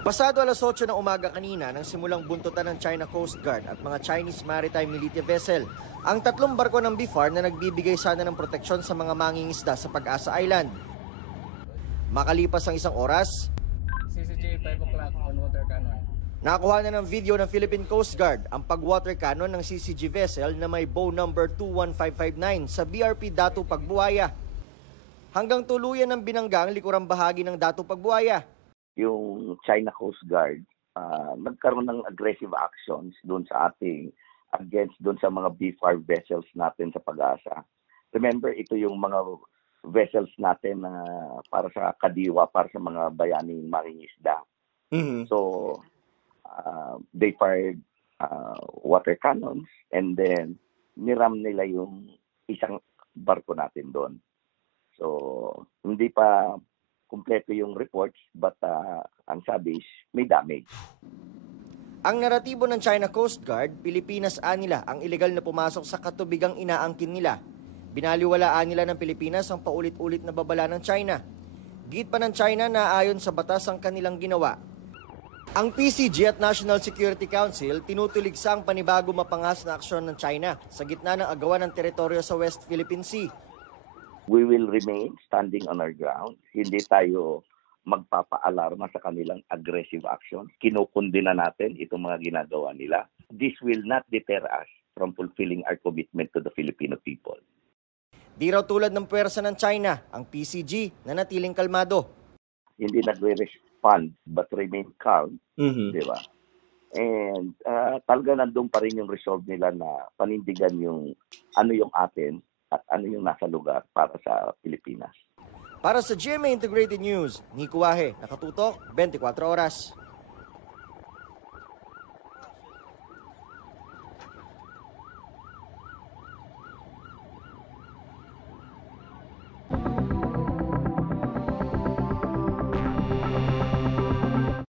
Pasado alas 8 ng umaga kanina nang simulang buntutan ng China Coast Guard at mga Chinese Maritime Militia Vessel ang tatlong barko ng BIFAR na nagbibigay sana ng proteksyon sa mga mangingisda sa Pag-asa Island. Makalipas ang isang oras, CCG 5 o'clock on water cannon. nakakuha na ng video ng Philippine Coast Guard ang pag-water cannon ng CCG vessel na may bow number 21559 sa BRP Datu Pagbuaya. Hanggang tuluyan ng binangga ang likurang bahagi ng Datu Pagbuaya. Yung China Coast Guard nagkaroon ng aggressive actions doon sa ating against doon sa mga BFAR vessels natin sa Pag-asa. Remember, ito yung mga vessels natin na para sa kadiwa, para sa mga bayaning mangingisda. Mm-hmm. So, they fired water cannons and then niram nila yung isang barko natin doon. So, hindi pa kumpleto yung reports but ang sabi is may damage. Ang naratibo ng China Coast Guard, Pilipinas nila ang ilegal na pumasok sa katubigang inaangkin nila. Binaliwalaan nila ng Pilipinas ang paulit-ulit na babala ng China. Git pa ng China na ayon sa batas ang kanilang ginawa. Ang PCG at National Security Council tinutuligsa ang panibago mapangas na aksyon ng China sa gitna ng agawan ng teritoryo sa West Philippine Sea. We will remain standing on our ground. Hindi tayo magpapaalarma sa kanilang aggressive actions. Kinukundina natin itong mga ginagawa nila. This will not deter us from fulfilling our commitment to the Filipino people. Di raw tulad ng puwersa ng China, ang PCG na natiling kalmado. Hindi nagre-respond but remain calm, di ba? And talaga nandun pa rin yung resolve nila na panindigan yung ano yung atin at ano yung nasa lugar para sa Pilipinas. Para sa GMA Integrated News, Nico Wahe, nakatutok 24 oras.